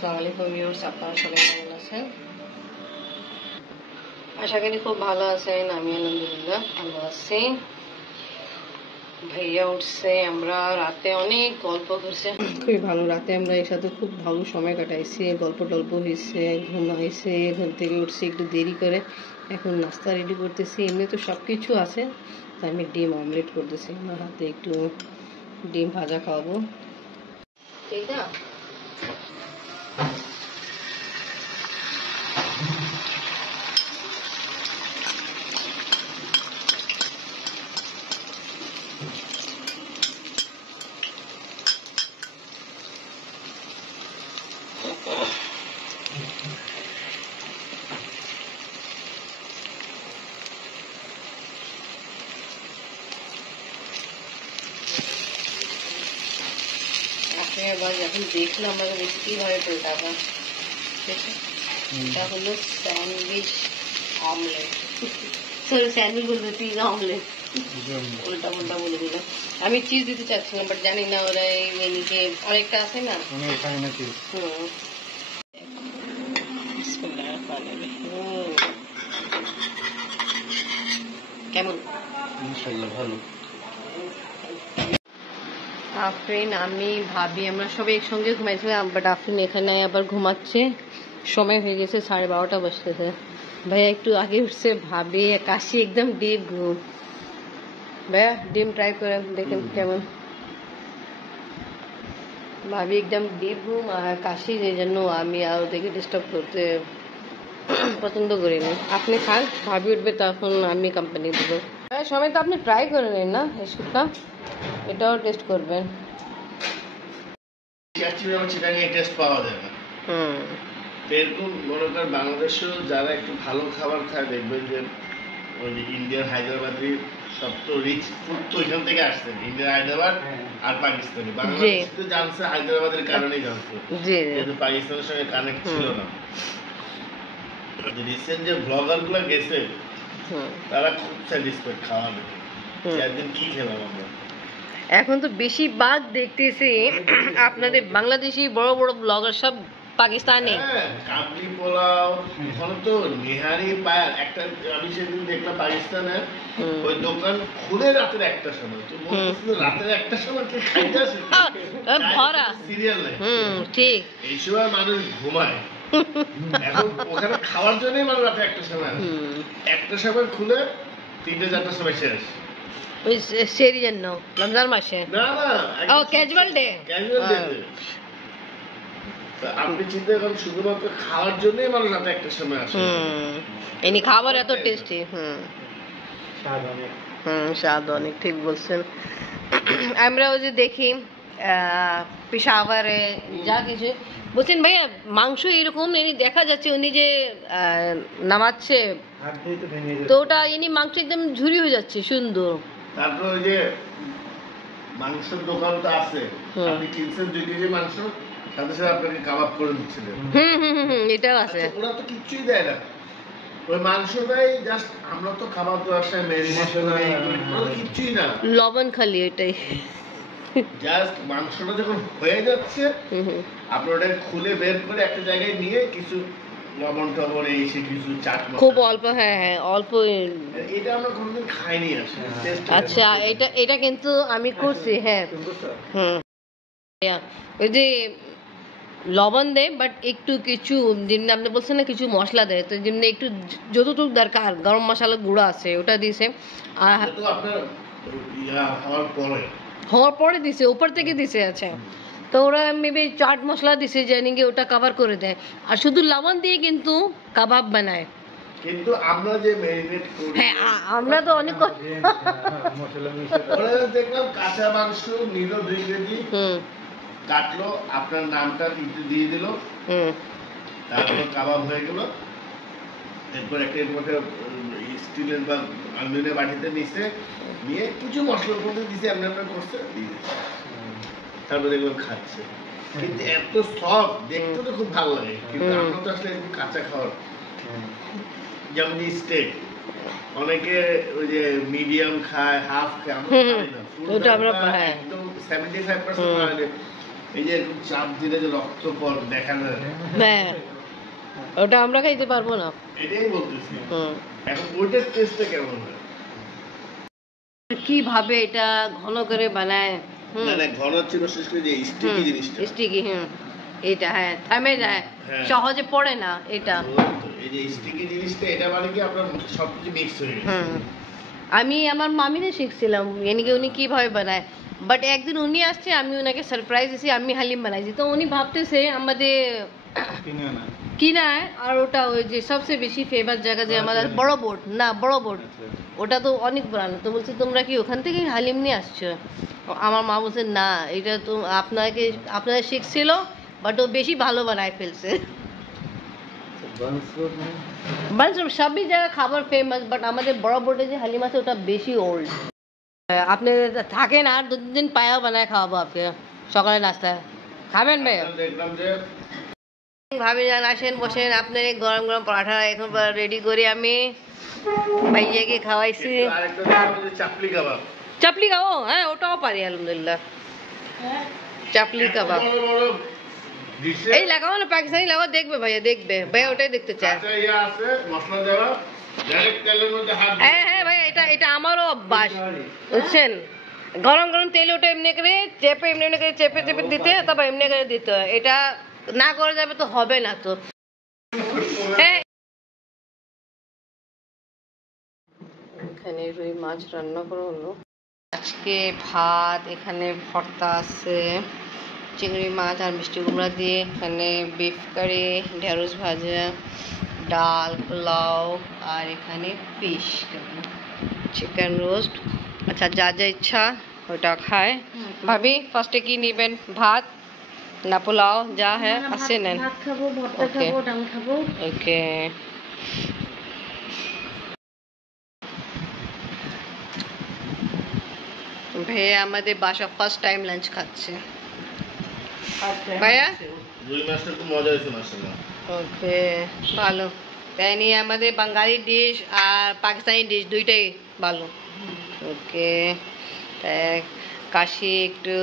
আসসালামু আলাইকুম ভিউয়ার্স, আপনারা সবাই কেমন আছেন? আশা করি খুব ভালো আছেন। আমি আলহামদুলিল্লাহ ভালো আছি। ভাইয়া উঠছে, আমরা রাতে অনেক গল্প করছি, খুবই ভালো। রাতে আমরা এর সাথে খুব ভালো সময় কাটাইছি, গল্প টল্প হয়েছে, ঘুমাইছে, ঘুম থেকে উঠছি একটু দেরি করে। এখন নাস্তা রেডি করতেছি। এমনি তো সব কিছু আছে, তাই আমি ডিম অমলেট করতেছি। আমার হাতে একটু ডিম ভাজা খাওয়াবো, ঠিক না? এবার যখন দেখলাম আমরা বেশি কীভাবে পল্টাবো, ঠিক আছে? এটা হলো স্যান্ডউইচ অমলেট, সরি স্যান্ডউইচ বলতে পিজা অমলেট, উল্টা পুল্টা বলে দিলাম। আমি চিজ দিতে চাচ্ছিলাম, বাট জানি না ওরা এই মেনুতে আরেকটা আছে না। কেমন? ভালো। আফরিন, আমি ভাবি আমরা সবাই একসঙ্গে ঘুমাইছিলাম, বাট আফরিন এখানে আবার ঘুমাচ্ছে। সময় হয়ে গেছে 12:30 বাজতেছে। ভাইয়া একটু আগে উঠছে, ভাবি কাশি একদম ডিপ ঘুম। ভাইয়া ডিম ট্রাই করে দেখেন কেমন। ভাবি একদম ডিপ ঘুম আর কাশি, এই জন্য আমি আর ওদেরকে ডিস্টার্ব করতে পছন্দ করি না। আপনি খান, ভাবি উঠবে তখন আমি কোম্পানি দেবো। হ্যাঁ, সময় তো আপনি ট্রাই করে নিন না এই স্যুপটা, এটাও টেস্ট করবেন। টেস্ট পাওয়া যায় না। এরকম মনে করেন বাংলাদেশেও যারা একটু ভালো খাবার খায় দেখবেন যে ওই যে ইন্ডিয়ান হায়দ্রাবাদি সব তো রিচ ফুড তো এখান থেকে আসছে। ইন্ডিয়ান হায়দ্রাবাদ আর পাকিস্তানি, বাংলাদেশ তো জানছে হায়দ্রাবাদের কারণেই জানছে, কিন্তু পাকিস্তানের সঙ্গে কানেক্ট ছিল না। রিসেন্ট যে ব্লগার গুলা গেছে তারা খুব স্যাটিসফাইড খাওয়া দেখে। একদিন কি খেলাম আমরা, এখন তো বেশিরভাগ দেখতেছি আপনাদের বাংলাদেশি বড় বড় ব্লগার সব পাকিস্তানি। কাবলি পোলাও, ওখানে তো নিহারি পায় একটা। আমি সেদিন দেখলাম পাকিস্তানে ওই দোকান খুলে রাতের 1টার সময়, তো রাতের 1টার সময় কে খাইতে আসে? ভরা সিরিয়াল নাই। ঠিক এই সময় মানুষ ঘুমায়। এখন ওখানে খাওয়ার জন্যই মানুষ রাতে 1টার সময়, 1টার সময় খুলে 3-4টার সময় শেষ। ওই সেরি জন্য রমজান মাসে না না, ও ক্যাজুয়াল ডে, ক্যাজুয়াল ডে। আপনি চিন্তা করেন শুধুমাত্র খাওয়ার জন্যই মানুষ রাতে 1টার সময় আসে। এনি খাবার এত টেস্টি। স্বাদ অনেক, ঠিক বলছেন। আমরা ওই যে দেখি পেশাওয়ারে যা কিছু বলছেন ভাইয়া, মাংস এরকম এনি দেখা যাচ্ছে উনি যে নামাচ্ছে তো ওটা এনি মাংস একদম ঝুরি হয়ে যাচ্ছে সুন্দর। তারপর ওই যে মাংসের দোকান তো আছে, আপনি কিনছেন 2 কেজি মাংস, সাথে সাথে আপনাকে কাবাব করে দিচ্ছিলেন। এটাও আছে। ওরা তো কিচ্ছুই দেয় না, ওই মাংসটাই জাস্ট। আমরা তো খাবার দেওয়ার সময় ম্যারিনেশন কিচ্ছুই না, লবণ খালি এটাই। জাস্ট মাংসটা যখন হয়ে যাচ্ছে আপনি ওটা খুলে বের করে একটা জায়গায় নিয়ে কিছু লবণ টবণ এসে কিছু চাট খুব অল্প, হ্যাঁ হ্যাঁ অল্প। এটা আমরা কোনোদিন খাইনি আসলে। আচ্ছা, এটা কিন্তু আমি করছি। হ্যাঁ ওই যে লবণ দেয়, বাট একটু কিছু যেমনি আপনি বলছেন না কিছু মশলা দেয়, তো যেমনি একটু যতটুকু দরকার গরম মশলা গুঁড়া আছে ওটা দিয়েছে। আর আপনার হওয়ার পরে দিছে, উপর থেকে দিছে। আছে তো ওরা মেবি চাট মশলা দিছে জানি কি ওটা কভার করে দেয়, আর শুধু লবণ দিয়ে কিন্তু কাবাব বানায়। কিন্তু আমরা যে ম্যারিনেট করি, হ্যাঁ আমরা তো অনেক মশলা মিশিয়ে দেখলাম কাঁচা মাংস নিল 2 কেজি, কাটলো, আপনার নামটা কিন্তু দিয়ে দিল, তারপর কাবাব হয়ে গেল। এরপর একটা স্টিলের বা অ্যালুমিনিয়াম বাটিতে নিচে নিয়ে কিছু মশলার মধ্যে দিছে, এমনি করছে, দিয়ে তারপর দেখলাম খাচ্ছে। কিন্তু এত সফট, দেখতে তো খুব ভালো লাগে, কিন্তু আমরা তো আসলে কাঁচা খাওয়ার। যেমন স্টেক অনেকে ওই যে মিডিয়াম খায়, হাফ খায়, আমরা খাই না। ওটা আমরা একদম 75% এই যে চাপ দিলে যে রক্ত পর দেখা যায়, হ্যাঁ ওটা আমরা খাইতে পারবো না। এটাই বলতেছি। এখন ওইটার টেস্টটা কেমন হয়? কিভাবে এটা ঘন করে বানায়? না না, ঘন ছিল শেষ করে যে স্টিকি জিনিসটা, স্টিকি, এটা হ্যাঁ থামে যায়, সহজে পড়ে না এটা। এই যে স্টিকি জিনিসটা, এটা মানে কি আপনার সবকিছু মিক্স হয়ে গেছে। আমি আমার মামিরে শিখছিলাম উনি কিভাবে বানায়, বাট একদিন উনি আসছে, আমি ওনাকে সারপ্রাইজ দিয়েছি, আমি হালিম বানাইছি। তো উনি ভাবতেছে আমাদের কিনা, আর ওটা ওই যে সবচেয়ে বেশি ফেমাস জায়গা যে আমাদের বড় বোট, না বড় বোট, ওটা তো অনেক পুরানো। তো বলছে তোমরা কি ওখান থেকে হালিম নিয়ে আসছো? আমার মা বলছে না, এটা তো আপনারা শিখছিল, বাট ও বেশি ভালো বানায় ফেলছে। সবই জায়গা খাবার ফেমাস, বাট আমাদের বড় বোটে যে হালিম আছে ওটা বেশি ওল্ড। আপনি থাকেন আর 2-3 দিন পায়া বানায় খাওয়াবো আপনি, সকালে নাস্তা খাবেন ভাইয়া? ভাবি যান, আসেন বসেন, আপনার গরম গরম পরাঠা এখন রেডি করি আমি, ভাইয়াকে খাওয়াইছি। চাপলি কাবাব, চাপলি খাও? হ্যাঁ ওটাও পারি আলহামদুলিল্লাহ। চাপলি কাবাব এই লাগাও না, পাকিস্তানি লাগাও, দেখবে ভাইয়া, দেখবে ভাইয়া, ওটাই দেখতে চায়। হ্যাঁ হ্যাঁ ভাইয়া, এটা আমারও অভ্যাস বুঝছেন, গরম গরম তেলে ওটা এমনি করে চেপে, এমনি করে চেপে চেপে দিতে, তারপর এমনি করে দিতে হয়। এটা না করে যাবে তো হবে না। তো এখানে রুই মাছ রান্না করা হলো আজকে, ভাত, এখানে ভর্তা আছে চিংড়ি মাছ আর মিষ্টি কুমড়া দিয়ে, এখানে বিফ কারি, ঢেঁড়স ভাজা, ডাল, পোলাও, আর এখানে ফিশ চিকেন রোস্ট। আচ্ছা, যা যা ইচ্ছা ওটা খায়। ভাবি ফার্স্টে কি নেবেন, ভাত না পোলাও? যা হ্যাঁ আছে নেন। ওকে ভাইয়া আমাদের বাসা ফার্স্ট টাইম লাঞ্চ খাচ্ছে। ভাইয়া রুই মাছটা খুব মজা হয়েছে মাশাআল্লাহ। ওকে ভালো, তাই নিয়ে আমাদের বাঙালি ডিশ আর পাকিস্তানি ডিশ দুইটাই ভালো। ওকে, কাশি একটু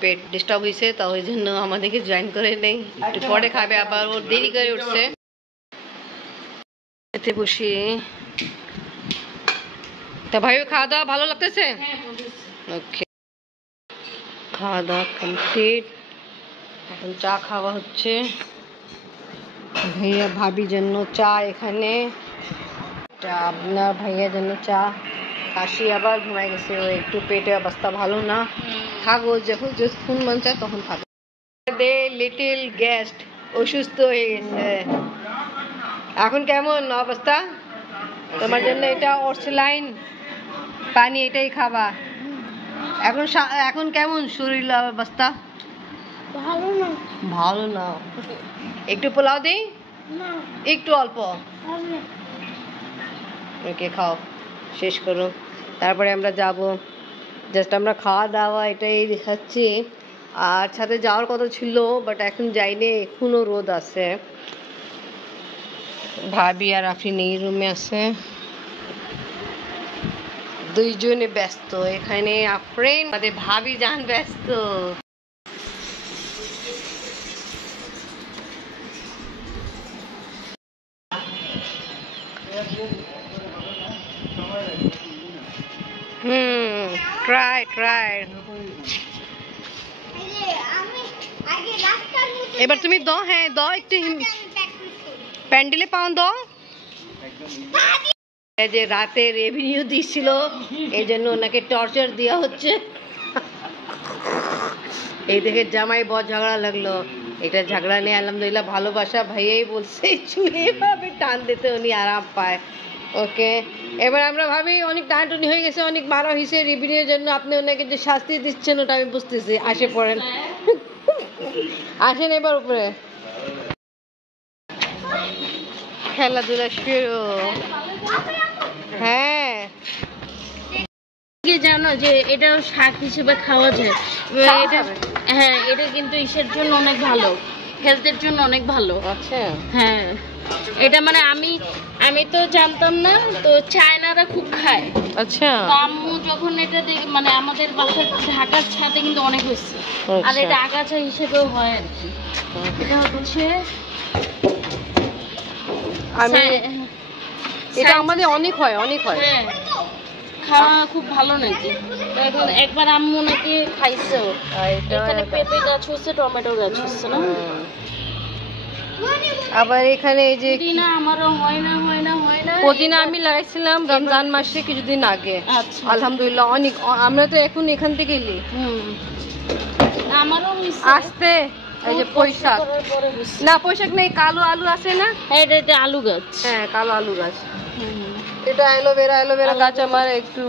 পেট ডিস্টার্ব হয়েছে, তো ওই জন্য আমাদেরকে জয়েন করে নেই, একটু পরে খাবে, আবার ও দেরি করে উঠছে। এতে বসি। তা ভাই খাওয়া দাওয়া ভালো লাগতেছে? ওকে, খাওয়া দাওয়া কমপ্লিট, এখন চা খাওয়া হচ্ছে। ভাইয়া ভাবির জন্য চা, এখানে আপনার ভাইয়ার জন্য চা। কাশি আবার ঘুমাই গেছে, ও একটু পেটে অবস্থা ভালো না, থাকো যখন মন চায় তখন থাকো। লিটল গেস্ট অসুস্থ হয়ে গেছে, এখন কেমন অবস্থা? তোমার জন্য এটা অর্সলাইন পানি, এটাই খাবা। এখন কেমন শরীর অবস্থা? ভালো না, একটু পোলাও দিই, একটু অল্প। ওকে খাও, শেষ করো, তারপরে আমরা যাব। জাস্ট আমরা খাওয়া দাওয়া এটাই দেখাচ্ছি, আর সাথে যাওয়ার কথা ছিল, বাট এখন যাইনি, এখনো রোদ আছে। ভাবি আর আফরিন এই রুমে আছে, দুইজনে ব্যস্ত। এখানে আফরিন, আমাদের ভাবি জান ব্যস্ত। ট্রাই এবার তুমি দাও, হ্যাঁ দাও, একটু প্যান্ডেলে পাও দাও। যে রাতে রেভিনিউ দিচ্ছিল, এই জন্য ওনাকে টর্চার দেওয়া হচ্ছে। এই দেখে জামাই বড় ঝগড়া লাগলো, এটা ঝগড়া নিয়ে আলহামদুলিল্লাহ ভালোবাসা, ভাইয়াই বলছে চুলে ভাবে টান দিতে উনি আরাম পায়। ওকে, এবার আমরা ভাবি অনেক টানটুনি হয়ে গেছে, অনেক মারা হয়েছে রেভিনিউর জন্য, আপনি ওনাকে যে শাস্তি দিচ্ছেন ওটা আমি বুঝতেছি। আসে পড়েন, আসেন এবার উপরে, খেলাধুলা শুরু। হ্যাঁ জানো যে এটা শাক হিসেবে খাওয়া যায়, এটা হ্যাঁ, এটা কিন্তু ইসের জন্য অনেক ভালো, হেলথের জন্য অনেক ভালো। আচ্ছা হ্যাঁ, এটা মানে আমি আমি তো জানতাম না, তো চায়নারা খুব খায়। আচ্ছা, তো আম্মু যখন এটা মানে আমাদের বাসার ঢাকার ছাদে কিন্তু অনেক হয়েছে, আর এটা আগাছা হিসেবেও হয় আর কি। এটা হচ্ছে এটা আমাদের অনেক হয়, অনেক হয়। হ্যাঁ, খাওয়া খুব ভালো নাকি। এখন একবার আম্মু নাকি খাইছেও। এখানে পেঁপে গাছ হচ্ছে, টমেটো গাছ হচ্ছে না। আবার এখানে এই যে পুদিনা আমারও হয় না। পুদিনা আমি লাগাইছিলাম রমজান মাসে কিছুদিন আগে। আচ্ছা, আলহামদুলিল্লাহ অনেক। আমরা তো এখন এখান থেকে এলি। আমারও আসতে এই যে পুঁইশাক, না পুঁইশাক নেই, কালো আলু আছে না, এটা আলু গাছ। হ্যাঁ কালো আলু গাছ। এটা অ্যালোভেরা গাছ আমার একটু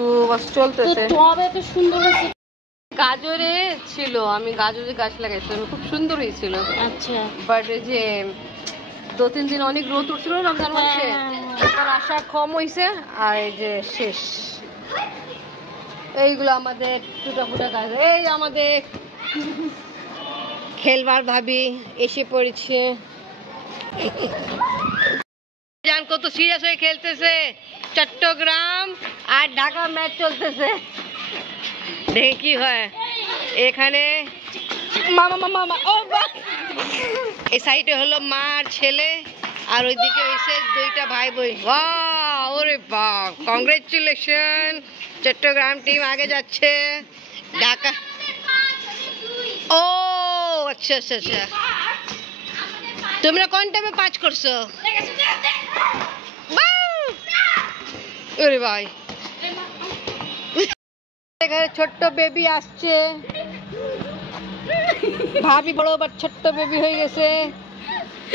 চলতেছে। এত সুন্দর হয়েছে। গাজরে ছিল, আমি গাজরের গাছ লাগাইছিলাম, খুব সুন্দর হয়েছিল। আচ্ছা, বাট এই যে 2-3 দিন অনেক রোদ উঠছিল রমজান মাসে, তারপর আশা কম হয়েছে, আর এই যে শেষ। এইগুলো আমাদের টুটা ফুটা গাছ। এই আমাদের খেলবার ভাবি এসে পড়েছে। জান কত সিরিয়াস হয়ে খেলতেছে। চট্টগ্রাম আর ঢাকা ম্যাচ চলতেছে, দেখে কি হয়। এখানে মামা ও এই সাইডে হলো মা আর ছেলে, আর ওইদিকে হয়েছে 2টা ভাই বোন। বাহ, ওরে বাহ, কংগ্রেচুলেশন, চট্টগ্রাম টিম আগে যাচ্ছে। ঢাকা, ও আচ্ছা আচ্ছা আচ্ছা, তোমরা কোন টাইমে 5 করছো? ওরে ভাই, এখানে ছোট্ট বেবি আসছে, ভাবি বড় আবার ছোট্ট বেবি হয়ে গেছে।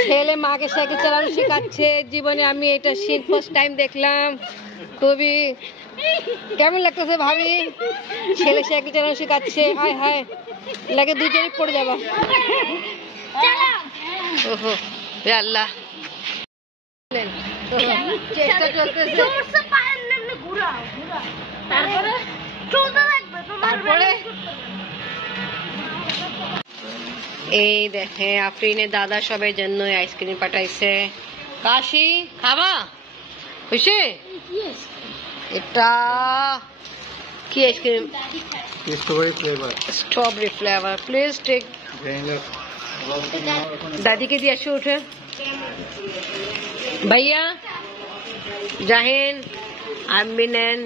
ছেলে মাকে সাইকেল চালানো শেখাচ্ছে। জীবনে আমি এটা ফার্স্ট টাইম দেখলাম। খুবই কেমন লাগতেছে ভাবি? ছেলে সাইকেল চালানো শেখাচ্ছে। হায় হায়, লাগে দুজনেই পড়ে যাবো। ওহো আল্লাহ, চেষ্টা চলতেছে। তারপরে এই দেখে আফরিনের দাদা সবার জন্য আইসক্রিম পাঠাইছে। কাশি খাবা? খুশি? এটা কি ice cream? Strawberry flavour. Please take. দাদিকে দিয়ে আসো উঠে। ভাইয়া জাহিন আম্মি নেন,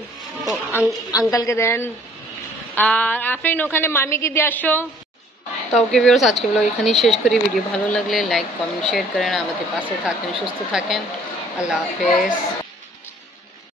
আঙ্কালকে দেন, আর আফরিন ওখানে মামিকে দিয়ে আসো। তো ওকে ভিউয়ার্স, আজকে ব্লগ এখানেই শেষ করি। ভিডিও ভালো লাগলে লাইক কমেন্ট শেয়ার করেন, আমাদের পাশে থাকেন, সুস্থ থাকেন। আল্লাহ হাফেজ।